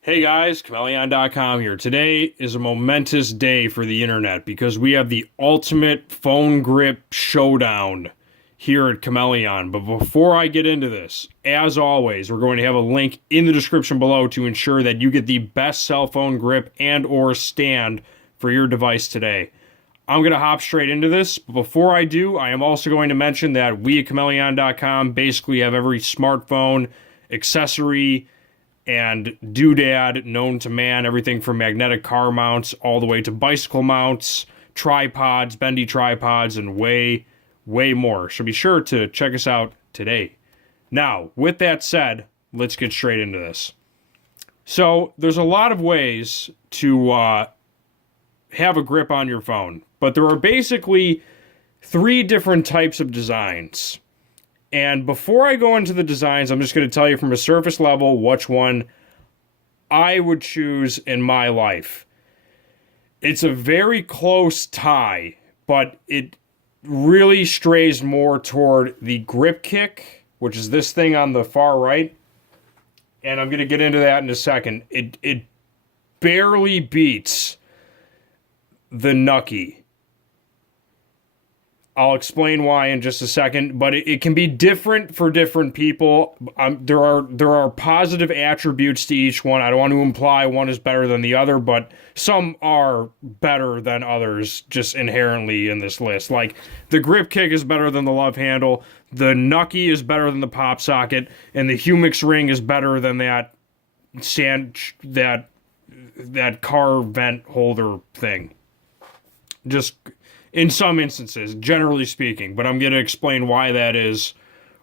Hey guys, Chmelaeon.com here. Today is a momentous day for the internet because we have the ultimate phone grip showdown here at Chmelaeon. But before I get into this, as always, we're going to have a link in the description below to ensure that you get the best cell phone grip and or stand for your device today. I'm going to hop straight into this, but before I do, I am also going to mention that we at Chmelaeon.com basically have every smartphone, accessory, and doodad known to man, everything from magnetic car mounts all the way to bicycle mounts, tripods, bendy tripods, and way more. So be sure to check us out today. Now, with that said, let's get straight into this. So there's a lot of ways to have a grip on your phone, but there are basically three different types of designs. And before I go into the designs, I'm just going to tell you from a surface level which one I would choose in my life. It's a very close tie, but it really strays more toward the grip kick, which is this thing on the far right. And I'm going to get into that in a second. It barely beats the Nuckee. I'll explain why in just a second, but it can be different for different people. There are positive attributes to each one. I don't want to imply one is better than the other, but some are better than others just inherently in this list. Like the grip kick is better than the Lovehandle, the Nuckee is better than the Popsocket, and the Humix ring is better than that car vent holder thing. Just in some instances, generally speaking, but I'm going to explain why that is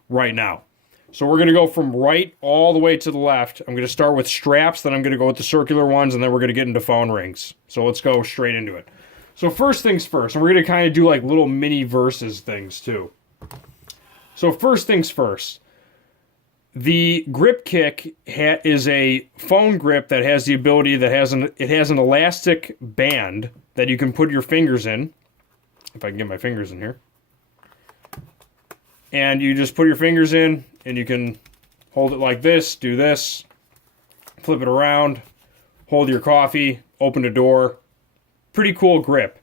right now. So we're going to go from right all the way to the left. I'm going to start with straps, then I'm going to go with the circular ones, and then we're going to get into phone rings. So let's go straight into it. So first things first, and we're going to kind of do like little mini versus things too. So first things first, the grip kick is a phone grip that has the ability that it has an elastic band that you can put your fingers in. If I can get my fingers in here. And you just put your fingers in, and you can hold it like this, do this, flip it around, hold your coffee, open a door. Pretty cool grip.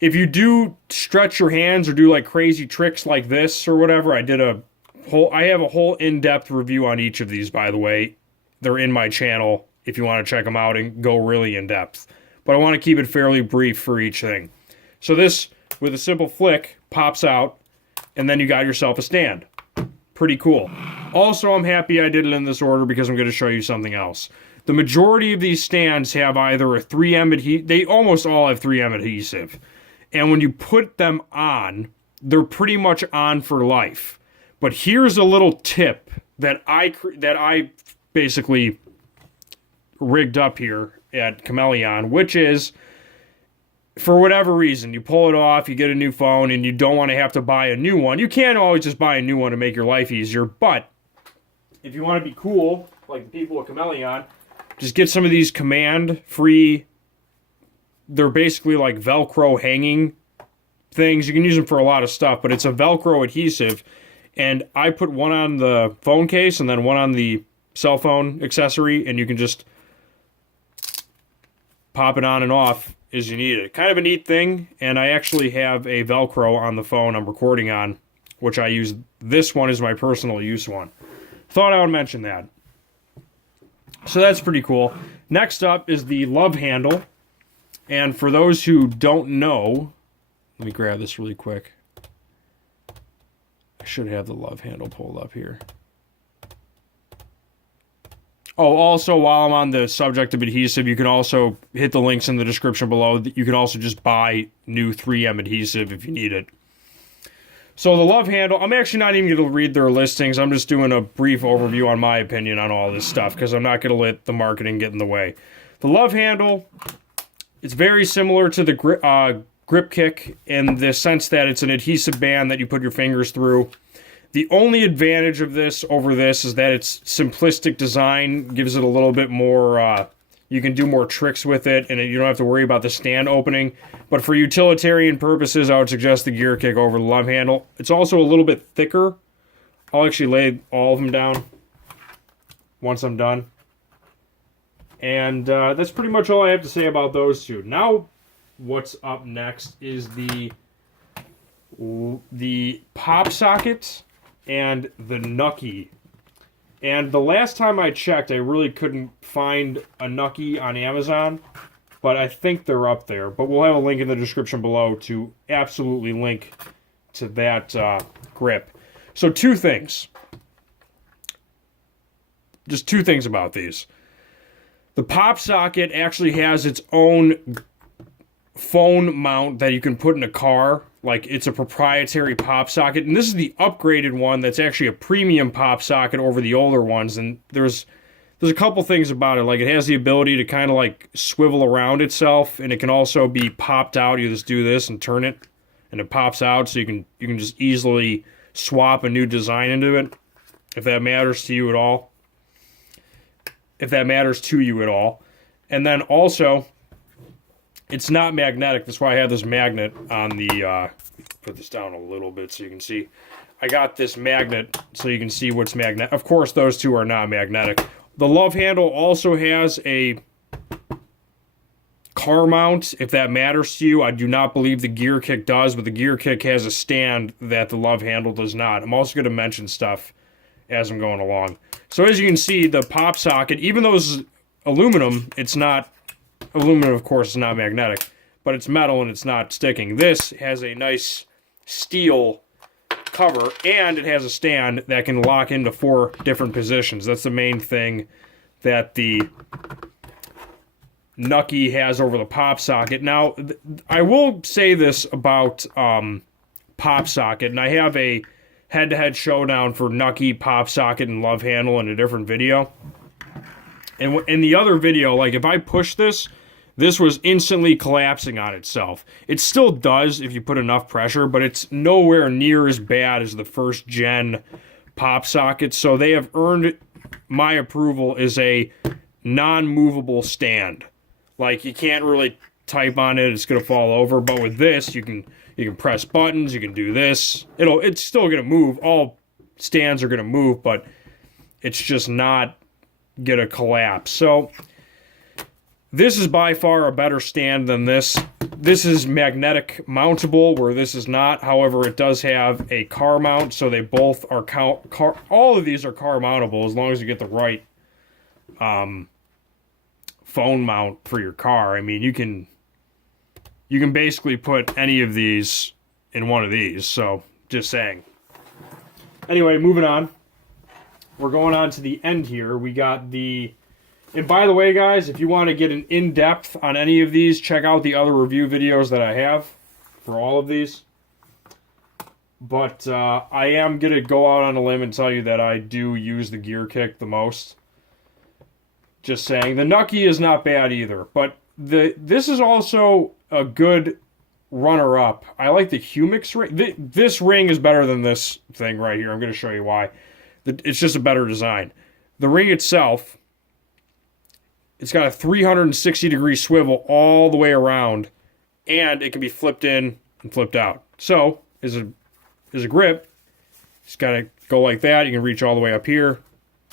If you do stretch your hands or do like crazy tricks like this or whatever, I have a whole in-depth review on each of these, by the way. They're in my channel if you want to check them out and go really in-depth. But I want to keep it fairly brief for each thing. So this, with a simple flick, pops out, and then you got yourself a stand. Pretty cool. Also, I'm happy I did it in this order because I'm going to show you something else. The majority of these stands have either a 3M adhesive. They almost all have 3M adhesive. And when you put them on, they're pretty much on for life. But here's a little tip that I basically rigged up here at Chmelaeon, which is, for whatever reason, you pull it off, you get a new phone, and you don't want to have to buy a new one. You can't always just buy a new one to make your life easier, but if you want to be cool, like the people at Chmelaeon, just get some of these command-free, they're basically like Velcro hanging things. You can use them for a lot of stuff, but it's a Velcro adhesive, and I put one on the phone case and then one on the cell phone accessory, and you can just pop it on and off as you need it. Kind of a neat thing, and I actually have a Velcro on the phone I'm recording on, which I use. This one is my personal use one. Thought I would mention that. So that's pretty cool. Next up is the Lovehandle, and for those who don't know, let me grab this really quick. I should have the Lovehandle pulled up here. Oh, also, while I'm on the subject of adhesive, you can also hit the links in the description below. You can also just buy new 3M adhesive if you need it. So the Lovehandle, I'm actually not even going to read their listings. I'm just doing a brief overview on my opinion on all this stuff because I'm not going to let the marketing get in the way. The Lovehandle, it's very similar to the grip kick in the sense that it's an adhesive band that you put your fingers through. The only advantage of this over this is that its simplistic design gives it a little bit more, you can do more tricks with it, and you don't have to worry about the stand opening. But for utilitarian purposes, I would suggest the gear kick over the Lovehandle. It's also a little bit thicker. I'll actually lay all of them down once I'm done. And that's pretty much all I have to say about those two. Now, what's up next is the Popsocket and the Nuckee. And the last time I checked, I really couldn't find a Nuckee on Amazon, but I think they're up there. But we'll have a link in the description below to absolutely link to that grip. So two things. Just two things about these. The Popsocket actually has its own phone mount that you can put in a car. Like, it's a proprietary pop socket, and this is the upgraded one that's actually a premium pop socket over the older ones. And there's a couple things about it. Like, it has the ability to kind of like swivel around itself, and it can also be popped out. You just do this and turn it, and it pops out, so you can just easily swap a new design into it, if that matters to you at all. And then also, it's not magnetic. That's why I have this magnet on the, put this down a little bit so you can see. I got this magnet so you can see what's magnetic. Of course, those two are not magnetic. The Lovehandle also has a car mount, if that matters to you. I do not believe the Gear Kick does, but the Gear Kick has a stand that the Lovehandle does not. I'm also going to mention stuff as I'm going along. So as you can see, the Popsocket, even though this is aluminum, it's not... Aluminum, of course, is not magnetic, but it's metal and it's not sticking. This has a nice steel cover, and it has a stand that can lock into 4 different positions. That's the main thing that the Nuckee has over the Popsocket. Now, I will say this about Popsocket, and I have a head-to-head showdown for Nuckee, Popsocket, and Lovehandle in a different video. And in the other video, like, if I push this, this was instantly collapsing on itself. It still does if you put enough pressure, but it's nowhere near as bad as the first gen Popsocket. So they have earned my approval as a non-movable stand. Like, you can't really type on it, it's gonna fall over. But with this, you can press buttons, you can do this. It's still gonna move. All stands are gonna move, but it's just not gonna collapse. So this is by far a better stand than this. This is magnetic mountable, where this is not. However, it does have a car mount, so they both are all of these are car mountable as long as you get the right phone mount for your car. I mean, you can basically put any of these in one of these. So just saying. Anyway, moving on. We're going on to the end here. We got the... And by the way, guys, if you want to get an in-depth on any of these, check out the other review videos that I have for all of these. But I am going to go out on a limb and tell you that I do use the Gear Kick the most. Just saying. The Nuckee is not bad either. But this is also a good runner-up. I like the Humix ring. This ring is better than this thing right here. I'm going to show you why. It's just a better design. The ring itself... It's got a 360-degree swivel all the way around, and it can be flipped in and flipped out. So, as a grip, it's got to go like that. You can reach all the way up here,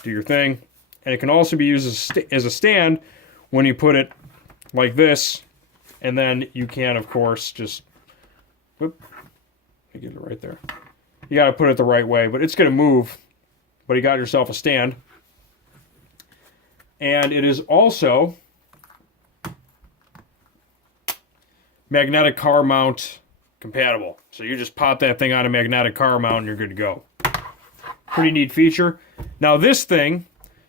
do your thing. And it can also be used as a stand when you put it like this. And then you can, of course, just... Whoop, let me get it right there. You got to put it the right way, but it's going to move. But you got yourself a stand. And it is also magnetic car mount compatible. So you just pop that thing on a magnetic car mount and you're good to go. Pretty neat feature. Now this thing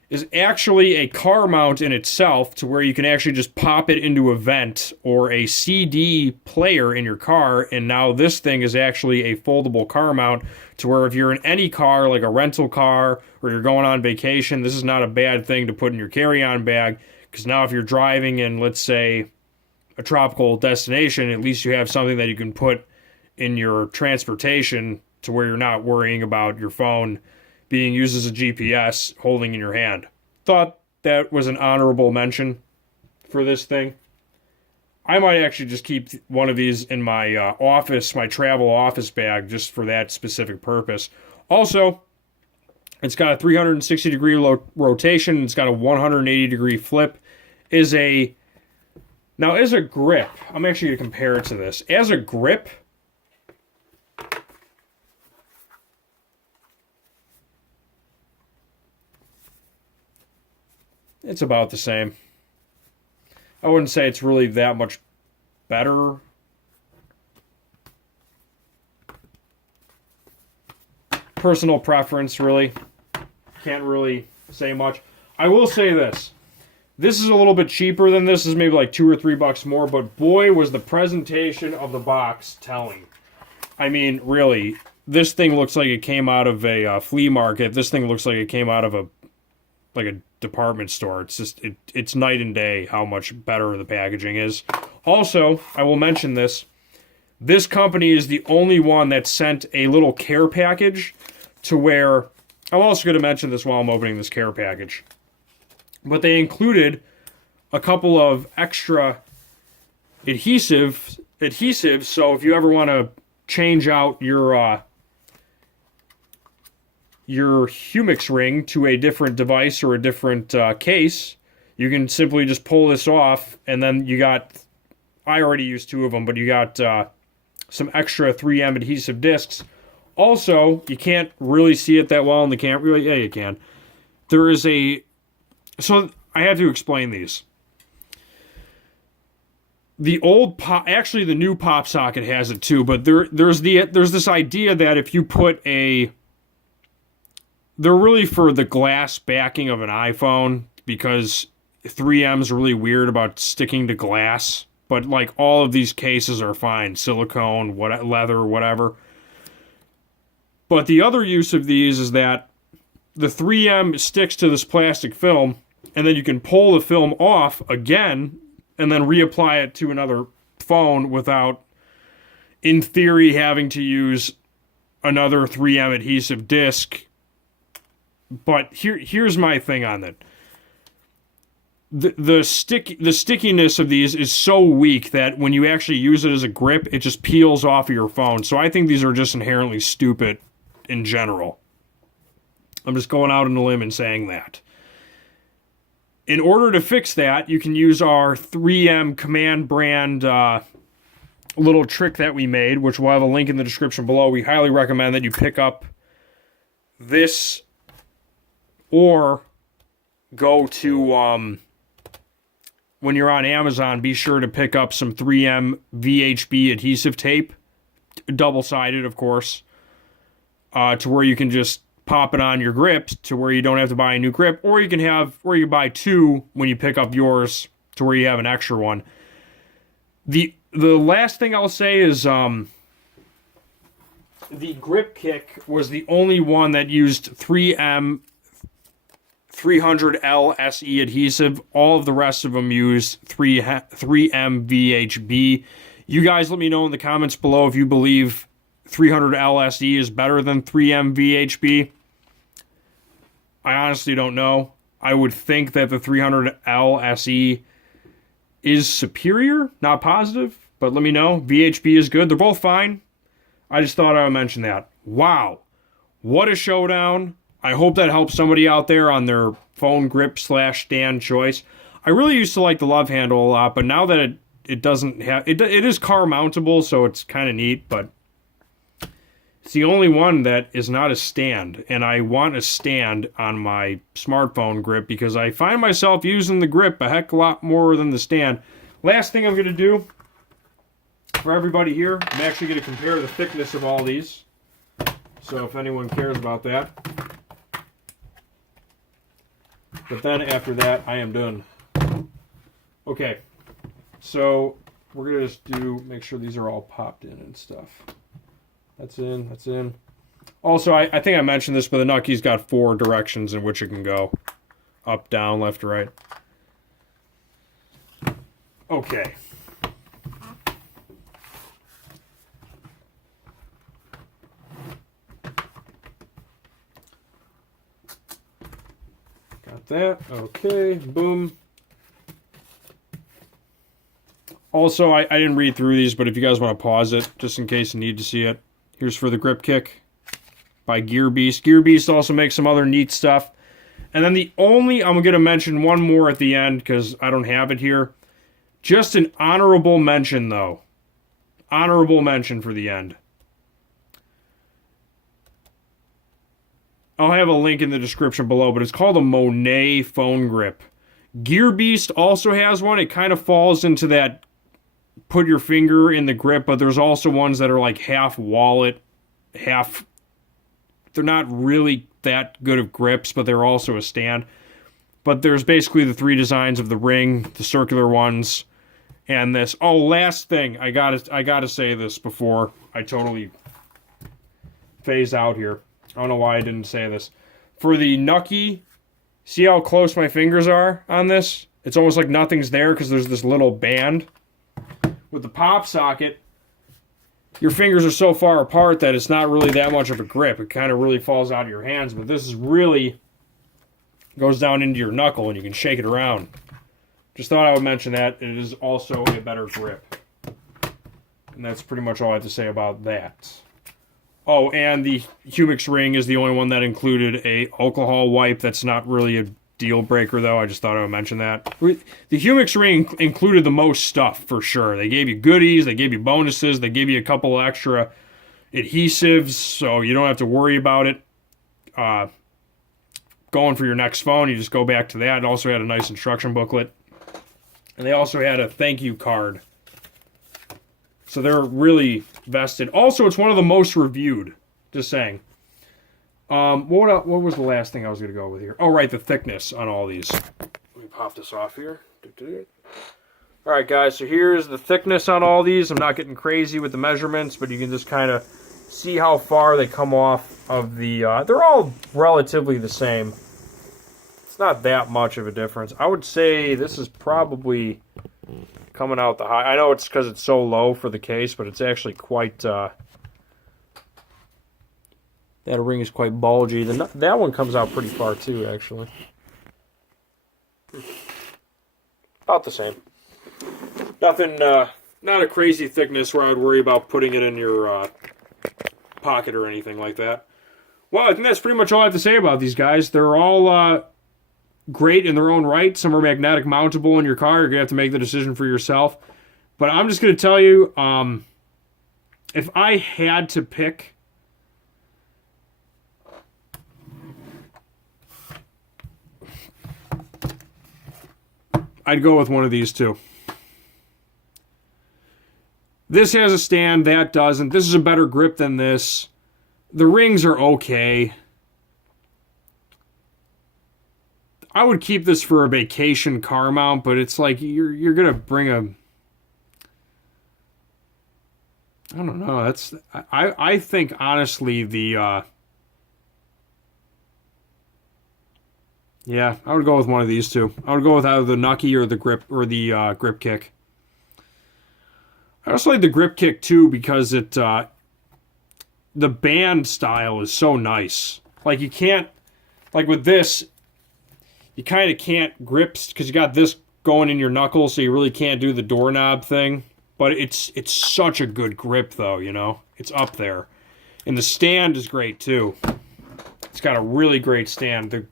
is actually a car mount in itself, to where you can actually just pop it into a vent or a CD player in your car. And now this thing is actually a foldable car mount, to where if you're in any car, like a rental car, or you're going on vacation, this is not a bad thing to put in your carry-on bag. Because now if you're driving in, let's say, a tropical destination, at least you have something that you can put in your transportation, to where you're not worrying about your phone being used as a GPS holding in your hand. Thought that was an honorable mention for this thing. I might actually just keep one of these in my office, my travel office bag, just for that specific purpose. Also, it's got a 360-degree rotation. It's got a 180-degree flip. is now as a grip, I'm actually going to compare it to this. As a grip, it's about the same. I wouldn't say it's really that much better. Personal preference, really. Can't really say much. I will say this. This is a little bit cheaper than this. This is maybe like $2 or $3 more, but boy, was the presentation of the box telling. I mean, really, this thing looks like it came out of a flea market. This thing looks like it came out of a department store. It's just it's night and day how much better the packaging is. Also, I will mention this. This company is the only one that sent a little care package to where I'm also going to mention this while I'm opening this care package. But they included a couple of extra adhesives. So if you ever want to change out your Humix ring to a different device or a different case, you can simply just pull this off, and then you got, I already used 2 of them, but you got some extra 3M adhesive discs. Also, you can't really see it that well in the camera. Yeah, you can. There is so I have to explain these. The old actually the new Popsocket has it too, but there's this idea that if you put they're really for the glass backing of an iPhone, because 3M's really weird about sticking to glass, but like all of these cases are fine, silicone, leather, whatever. But the other use of these is that the 3M sticks to this plastic film, and then you can pull the film off again and then reapply it to another phone without, in theory, having to use another 3M adhesive disc. But here's my thing on that. The stickiness of these is so weak that when you actually use it as a grip, it just peels off of your phone. So I think these are just inherently stupid in general. I'm just going out on a limb and saying that. In order to fix that, you can use our 3M Command brand little trick that we made, which we'll have a link in the description below. We highly recommend that you pick up this or go to, when you're on Amazon, be sure to pick up some 3M VHB adhesive tape, double-sided, of course, to where you can just pop it on your grip to where you don't have to buy a new grip, or you can buy 2 when you pick up yours to where you have an extra one. The last thing I'll say is the grip kick was the only one that used 3M 300L SE adhesive. All of the rest of them use 3M VHB. You guys let me know in the comments below if you believe 300L SE is better than 3M VHB. I honestly don't know. I would think that the 300L SE is superior, not positive, but let me know. VHB is good. They're both fine. I just thought I would mention that. Wow. What a showdown. I hope that helps somebody out there on their phone grip / stand choice. I really used to like the Lovehandle a lot, but now that it doesn't have... It is car mountable, so it's kind of neat, but it's the only one that is not a stand, and I want a stand on my smartphone grip because I find myself using the grip a heck of a lot more than the stand. Last thing I'm going to do for everybody here, I'm actually going to compare the thickness of all these, so if anyone cares about that. But then after that, I am done. Okay, so we're going to just make sure these are all popped in and stuff. That's in, that's in. Also, I think I mentioned this, but the Nuckee's got 4 directions in which it can go. Up, down, left, right. Okay. Got that. Okay, boom. Also, I didn't read through these, but if you guys want to pause it, just in case you need to see it. Here's for the grip kick by Gear Beast. Gear Beast also makes some other neat stuff. And then the only, I'm going to mention one more at the end because I don't have it here. Just an honorable mention, though. Honorable mention for the end. I'll have a link in the description below, but it's called a Monet phone grip. Gear Beast also has one. It kind of falls into that put your finger in the grip, but there's also ones that are like half wallet, half... They're not really that good of grips, but they're also a stand. But there's basically the 3 designs of the ring, the circular ones, and this. Oh, last thing. I gotta say this before I totally phase out here. I don't know why I didn't say this. For the Nuckee, see how close my fingers are on this? It's almost like nothing's there because there's this little band. With the Popsocket, your fingers are so far apart that it's not really that much of a grip. It kind of really falls out of your hands, but this is really goes down into your knuckle and you can shake it around. Just thought I would mention that. It is also a better grip. And that's pretty much all I have to say about that. Oh, and the Humix ring is the only one that included a alcohol wipe. That's not really a deal breaker, though. I just thought I would mention that. The Humix ring included the most stuff, for sure. They gave you goodies, they gave you bonuses, they gave you a couple extra adhesives, so you don't have to worry about it. Going for your next phone, you just go back to that. It also had a nice instruction booklet. And they also had a thank you card. So they're really vested. Also, it's one of the most reviewed. Just saying. What was the last thing I was going to go with here? Oh, right, the thickness on all these. Let me pop this off here. All right, guys, so here's the thickness on all these. I'm not getting crazy with the measurements, but you can just kind of see how far they come off of the... they're all relatively the same. It's not that much of a difference. I would say this is probably coming out the high. I know it's because it's so low for the case, but it's actually quite... that ring is quite bulgy. That one comes out pretty far too, actually. About the same. Nothing, not a crazy thickness where I'd worry about putting it in your pocket or anything like that. Well, I think that's pretty much all I have to say about these guys. They're all great in their own right. Some are magnetic mountable in your car. You're going to have to make the decision for yourself. But I'm just going to tell you, if I had to pick... I'd go with one of these two. This has a stand, that doesn't. This is a better grip than this. The rings are okay. I would keep this for a vacation car mount, but it's like you're gonna bring a... I don't know. That's I think honestly the yeah, I would go with one of these two. I would go with either the Nuckee or the grip kick. I also like the grip kick too because it the band style is so nice. Like you can't, like with this, you kind of can't grip because you got this going in your knuckle, so you really can't do the doorknob thing. But it's such a good grip though, you know? It's up there. And the stand is great too. It's got a really great stand. The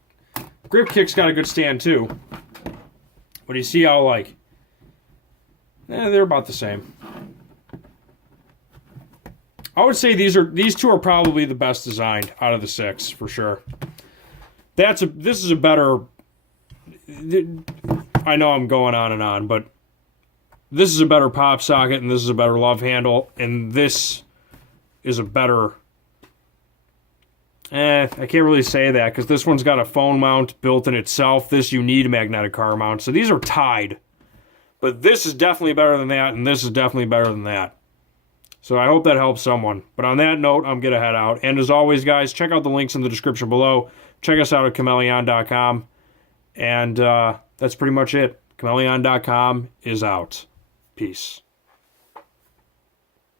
grip kick's got a good stand too. But you see how like, they're about the same. I would say these two are probably the best designed out of the 6 for sure. This is a better. I know I'm going on and on, but this is a better Popsocket, and this is a better Lovehandle, and this is a better. I can't really say that because this one's got a phone mount built in itself. This you need a magnetic car mount, so these are tied. But this is definitely better than that, and this is definitely better than that. So I hope that helps someone. But on that note, I'm going to head out. And as always, guys, check out the links in the description below. Check us out at Chmelaeon.com. And that's pretty much it. Chmelaeon.com is out. Peace.